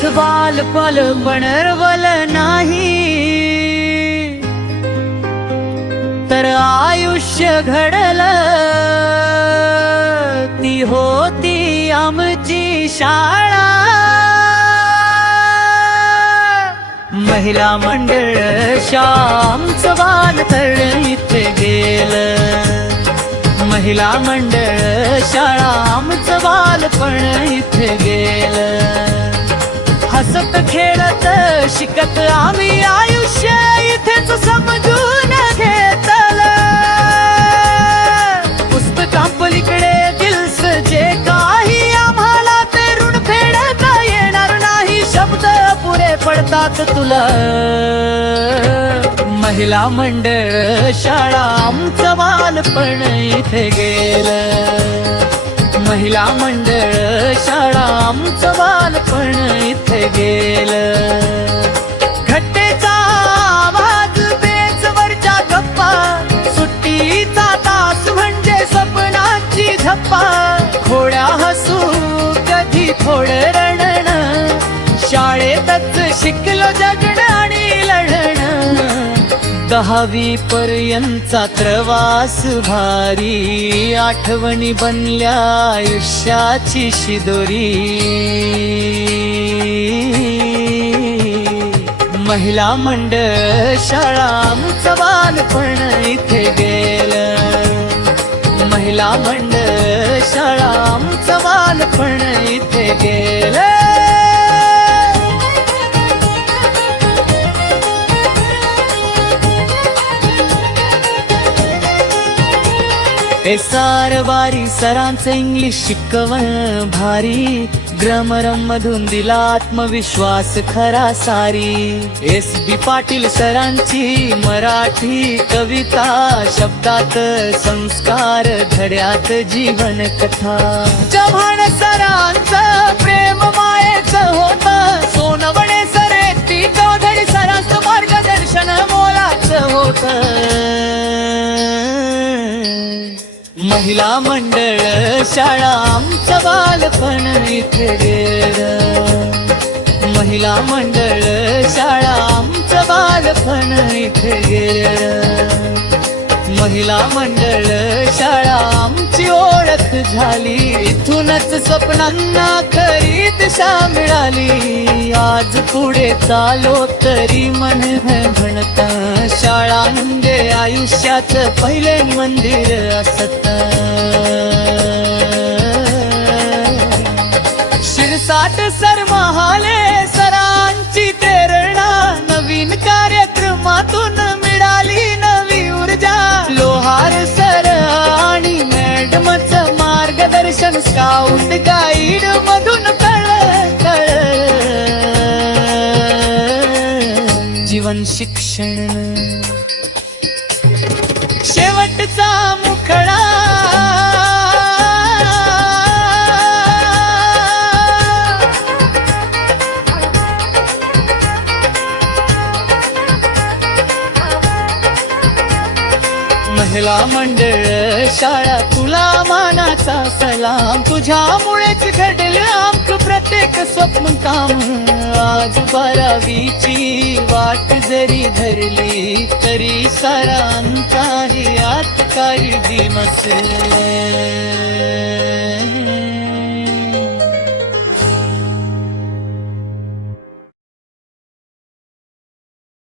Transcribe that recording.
त्यात बालपण बनरवल नाही, तर आयुष्य घडलं ती होती आमची शाळा. महिला मंडळ आमचं बालपण इथे गेलं. महिला मंडळ शाळा आमचं बालपण इथे गेलं. हसत खेळत शिकत आम्ही आयुष्य इथेच समजून घेतलं. पुस्तकांपलीकडे दिल्स जे काही आम्हाला ते ऋण फेडता येणार नाही. शब्द पुरे पडतात तुला. महिला मंडळ शाळा आमचं बालपण इथे गेलं. महिला मंडळ शाळा आमचं बालपण इथे गेलं. घट्टेचा आवाज बेंचवरच्या गप्पा, सुट्टीचा तास म्हणजे स्वप्नाची झप्पा. थोड्या हसू कधी थोडं रडणं, शाळेतच शिकलो जगणं आणि लढणं. 10वी पर्यंतचा प्रवास भारी, आठवणी बनल्या आयुष्याची शिदोरी. महिला मंडळ शाळा आमचं बालपण इथे गेलं. महिला मंडळ शाळा आमचं बालपण इथे गेलं. सारवारी सरांचं इंग्लिश शिकवण भारी, ग्रामर मधून दिला आत्मविश्वास खरा सारी. SB पाटील सरांची मराठी कविता, शब्दात संस्कार धड्यात जीवन कथा. चव्हाण सरांचं प्रेम मायेचं होतं, सोनवणे सर ती चौधरी सरांचं मार्गदर्शन मोलाचं होतं. महिला मंडळ शाळा आमचं बालपण इथे गेलं. महिला मंडळ शाळा आमचं बालपण इथे गेलं. महिला मंडळ शाळा आमची ओळख झाली, इथूनच स्वप्नांना खरी दिशा मिळाली. आज पुढे चालो तरी मन म्हणत, शाळा म्हणजे आयुष्याचं पहिले मंदिर असत. शिरसाट सर महाले सरांची प्रेरणा, नवीन कार्यक्रमातून मिळाली नवी ऊर्जा. लोहार सर आणि मॅडमचं मार्गदर्शन, स्काउट गाईड मधून कळ जीवन शिक्षण. शेवटचा मुखडा महिला मंडळ शाळा तुला मानाचा सलाम. तुझ्यामुळेच घडलं आमचं प्रत्येक स्वप्न काम. आज 12वीची वाट जरी धरली तरी सरांचाही आत काही दिमस.